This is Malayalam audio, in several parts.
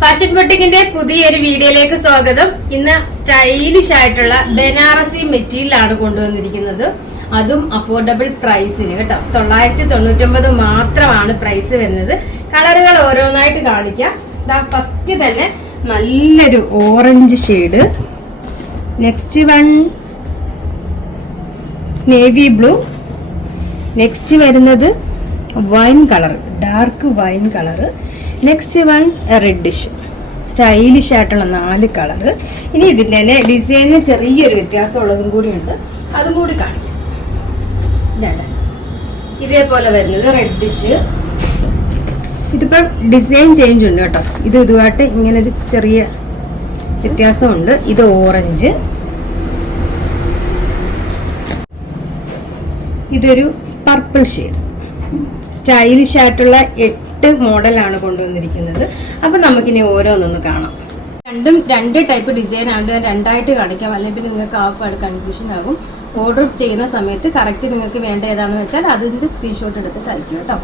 ഫാഷൻ ബൊട്ടിക്കിന്റെ പുതിയൊരു വീഡിയോയിലേക്ക് സ്വാഗതം. ഇന്ന് സ്റ്റൈലിഷ് ആയിട്ടുള്ള ബനാറസി മെറ്റീരിയലാണ് കൊണ്ടുവന്നിരിക്കുന്നത്. അതും അഫോർഡബിൾ പ്രൈസിന് കേട്ടോ. 999 മാത്രമാണ് പ്രൈസ് വരുന്നത്. കളറുകൾ ഓരോന്നായിട്ട് കാണിക്കാം. ഫസ്റ്റ് തന്നെ നല്ലൊരു orange shade, next one navy blue, next വരുന്നത് wine colour, dark wine colour, next one reddish. Stylish ആയിട്ടുള്ള 4 കളറ്. ഇനി ഇതിന്റെ തന്നെ ഡിസൈനിന് ചെറിയൊരു വ്യത്യാസം ഉള്ളതും കൂടി ഉണ്ട്, അതും കൂടി കാണിക്കാം. ഇതേപോലെ വരുന്നത് റെഡിഷ്. ഇതിപ്പം ഡിസൈൻ ചേഞ്ച് ഉണ്ട് കേട്ടോ. ഇതുമായിട്ട് ഇങ്ങനൊരു ചെറിയ വ്യത്യാസമുണ്ട്. ഇത് ഓറഞ്ച്, ഇതൊരു പർപ്പിൾ ഷെയ്ഡ്. സ്റ്റൈലിഷ് ആയിട്ടുള്ള 8 മോഡലാണ് കൊണ്ടുവന്നിരിക്കുന്നത്. അപ്പൊ നമുക്കിനി ഓരോന്നൊന്ന് കാണാം. രണ്ടും 2 ടൈപ്പ് ഡിസൈൻ ആയതുകൊണ്ട് രണ്ടായിട്ട് കാണിക്കാം, അല്ലെങ്കിൽ നിങ്ങൾക്ക് ആപ്പാട് കൺഫ്യൂഷൻ ആകും. ഓർഡർ ചെയ്യുന്ന സമയത്ത് കറക്റ്റ് നിങ്ങൾക്ക് വേണ്ട ഏതാണെന്ന് വെച്ചാൽ അതിന്റെ സ്ക്രീൻഷോട്ട് എടുത്തിട്ട് അയക്കും കേട്ടോ.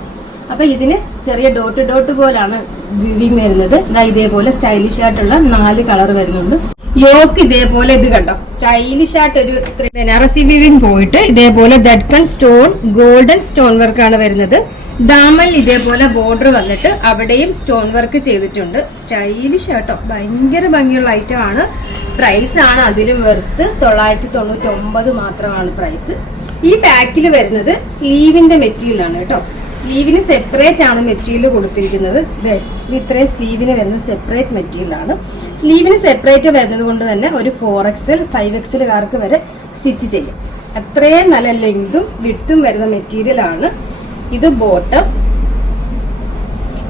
അപ്പൊ ഇതിന് ചെറിയ ഡോട്ട് പോലാണ് വിവിങ് വരുന്നത്. ഇതേപോലെ സ്റ്റൈലിഷ് ആയിട്ടുള്ള 4 കളർ വരുന്നുണ്ട്. യോക്ക് ഇതേപോലെ ഇത് കണ്ടോ, സ്റ്റൈലിഷ് ആയിട്ടൊരു ബനാറസി വിവിങ് പോയിട്ട് ഇതേപോലെ ദഡ്കൺ സ്റ്റോൺ, ഗോൾഡൻ സ്റ്റോൺ വർക്ക് ആണ് വരുന്നത്. ദാമൽ ഇതേപോലെ ബോർഡർ വന്നിട്ട് അവിടെയും സ്റ്റോൺ വർക്ക് ചെയ്തിട്ടുണ്ട്. സ്റ്റൈലിഷ് ആട്ടോ, ഭയങ്കര ഭംഗിയുള്ള ഐറ്റം ആണ്. പ്രൈസ് ആണ് അതിലും വെറുത്ത് 999 മാത്രമാണ് പ്രൈസ്. ഈ പാക്കിൽ വരുന്നത് സ്ലീവിന്റെ മെറ്റീരിയൽ ആണ് കേട്ടോ. സ്ലീവിന് സെപ്പറേറ്റ് ആണ് മെറ്റീരിയൽ കൊടുത്തിരിക്കുന്നത്. ഇത് ഇത്രയും സ്ലീവിന് വരുന്ന സെപ്പറേറ്റ് മെറ്റീരിയൽ ആണ്. സ്ലീവിന് സെപ്പറേറ്റ് വരുന്നത് കൊണ്ട് തന്നെ ഒരു 4XL 5XL കാർക്ക് വരെ സ്റ്റിച്ച് ചെയ്യും. അത്രയും നല്ല ലെങ്തും വിഡ്ത്തും വരുന്ന മെറ്റീരിയൽ ആണ്. ഇത്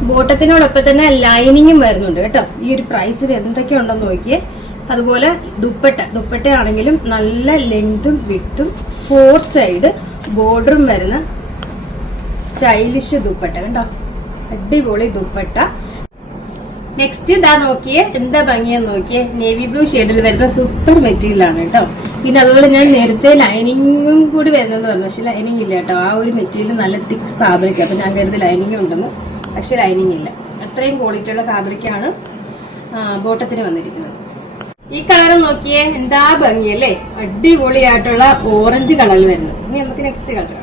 ബോട്ടത്തിനോടൊപ്പം തന്നെ ലൈനിങ്ങും വരുന്നുണ്ട് കേട്ടോ. ഈ ഒരു പ്രൈസിൽ എന്തൊക്കെയുണ്ടെന്ന് നോക്കിയേ. അതുപോലെ ദുപ്പട്ടയാണെങ്കിലും നല്ല ലെങ്തും വിഡ്ത്തും 4 സൈഡ് ബോർഡറും വരുന്ന സ്റ്റൈലിഷ് ദുപ്പട്ട കണ്ടോ, അടിപൊളി ദുപ്പട്ട. നെക്സ്റ്റ് ഇതാ നോക്കിയേ, എന്താ ഭംഗിയെന്ന് നോക്കിയേ. നേവി ബ്ലൂ ഷെയ്ഡിൽ വരുന്ന സൂപ്പർ മെറ്റീരിയൽ ആണ് കേട്ടോ. പിന്നെ അതുപോലെ ഞാൻ നേരത്തെ ലൈനിങ്ങും കൂടി വരുന്നെന്ന് പറഞ്ഞു, പക്ഷെ ലൈനിങ് ഇല്ല കേട്ടോ. ആ ഒരു മെറ്റീരിയൽ നല്ല തിക്ക് ഫാബ്രിക്. അപ്പൊ ഞാൻ കരുതി ലൈനിങ് ഉണ്ടെന്ന്, പക്ഷെ ലൈനിങ് ഇല്ല. അത്രയും ക്വാളിറ്റി ഉള്ള ഫാബ്രിക്കാണ് ബോട്ടത്തിന് വന്നിരിക്കുന്നത്. ഈ കളർ നോക്കിയേ, എന്താ ഭംഗിയല്ലേ, അടിപൊളിയായിട്ടുള്ള ഓറഞ്ച് കളറിൽ വരുന്നത്. ഇനി നമുക്ക് നെക്സ്റ്റ് കളർ കാണാം.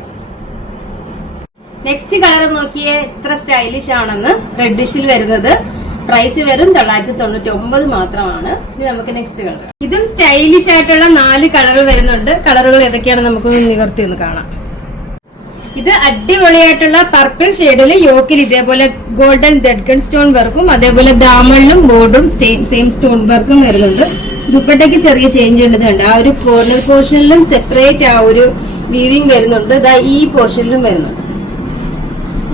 നെക്സ്റ്റ് കളർ നോക്കിയേ, എത്ര സ്റ്റൈലിഷ് ആണെന്ന്. റെഡിഷിൽ വരുന്നത് പ്രൈസ് വെറും 999 മാത്രമാണ്. ഇനി നമുക്ക് നെക്സ്റ്റ് കളർ. ഇതും സ്റ്റൈലിഷ് ആയിട്ടുള്ള 4 കളർ വരുന്നുണ്ട്. കളറുകൾ ഏതൊക്കെയാണ് നമുക്ക് നിവർത്തി ഒന്ന് കാണാം. ഇത് അടിപൊളിയായിട്ടുള്ള പർപ്പിൾ ഷെയ്ഡിൽ യോക്കിൽ ഇതേപോലെ ഗോൾഡൻ ദഡ്കൺ സ്റ്റോൺ വർക്കും അതേപോലെ ദാമണിലും ബോർഡറും സെയിം സ്റ്റോൺ വർക്കും വരുന്നുണ്ട്. ദുപ്പട്ടയ്ക്ക് ചെറിയ ചേഞ്ച് ഉള്ളതുണ്ട്. ആ ഒരു കോർണർ പോർഷനിലും സെപ്പറേറ്റ് ആ ഒരു വീവിംഗ് വരുന്നുണ്ട്. ഈ പോർഷനിലും വരുന്നുണ്ട്.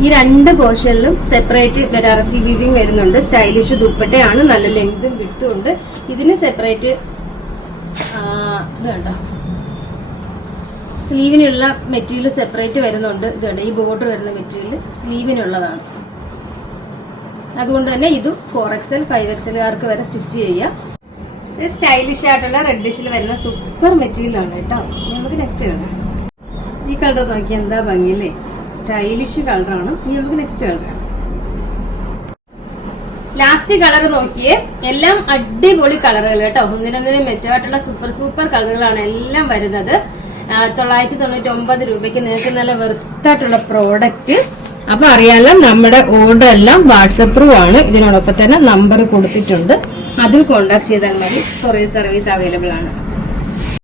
ഈ 2 പോർഷനിലും സെപ്പറേറ്റ് ബനാറസി വീവിംഗ് വരുന്നുണ്ട്. സ്റ്റൈലിഷ് ദുപ്പട്ടയാണ്, നല്ല ലെങ്തും വിഡ്ത്തും ഉണ്ട്. ഇതിന് സെപ്പറേറ്റ് ഇത് കണ്ടോ, സ്ലീവിനുള്ള മെറ്റീരിയൽ സെപ്പറേറ്റ് വരുന്നുണ്ട്. ഇതുണ്ട്, ഈ ബോർഡർ വരുന്ന മെറ്റീരിയൽ സ്ലീവിനുള്ളതാണ്. അതുകൊണ്ട് തന്നെ ഇത് 4XL 5XL കാർക്ക് വരെ സ്റ്റിച്ച് ചെയ്യാം. ഇത് സ്റ്റൈലിഷ് ആയിട്ടുള്ള റെഡിഷിൽ വരുന്ന സൂപ്പർ മെറ്റീരിയൽ ആണ് കേട്ടോ. നമുക്ക് നെക്സ്റ്റ് കളർ. ഈ കളർ നോക്കി എന്താ ഭംഗിയല്ലേ, സ്റ്റൈലിഷ് കളറാണ്. ഇനി നമുക്ക് നെക്സ്റ്റ് കളർ. ലാസ്റ്റ് കളർ നോക്കിയേ, എല്ലാം അടിപൊളി കളറുകൾ കേട്ടോ. ഒന്നിനൊന്നിനും മെച്ചമായിട്ടുള്ള സൂപ്പർ കളറുകളാണ് എല്ലാം വരുന്നത്. 999 രൂപയ്ക്ക് നിങ്ങൾക്ക് നല്ല വെറുത്തായിട്ടുള്ള പ്രോഡക്റ്റ്. അപ്പൊ അറിയാലോ, നമ്മുടെ ഓർഡർ എല്ലാം വാട്സപ്പ് ത്രൂ ആണ്. ഇതിനോടൊപ്പം തന്നെ നമ്പർ കൊടുത്തിട്ടുണ്ട്, അതിൽ കോണ്ടാക്ട് ചെയ്താൽ മതി. കൊറിയർ സർവീസ് അവൈലബിൾ ആണ്.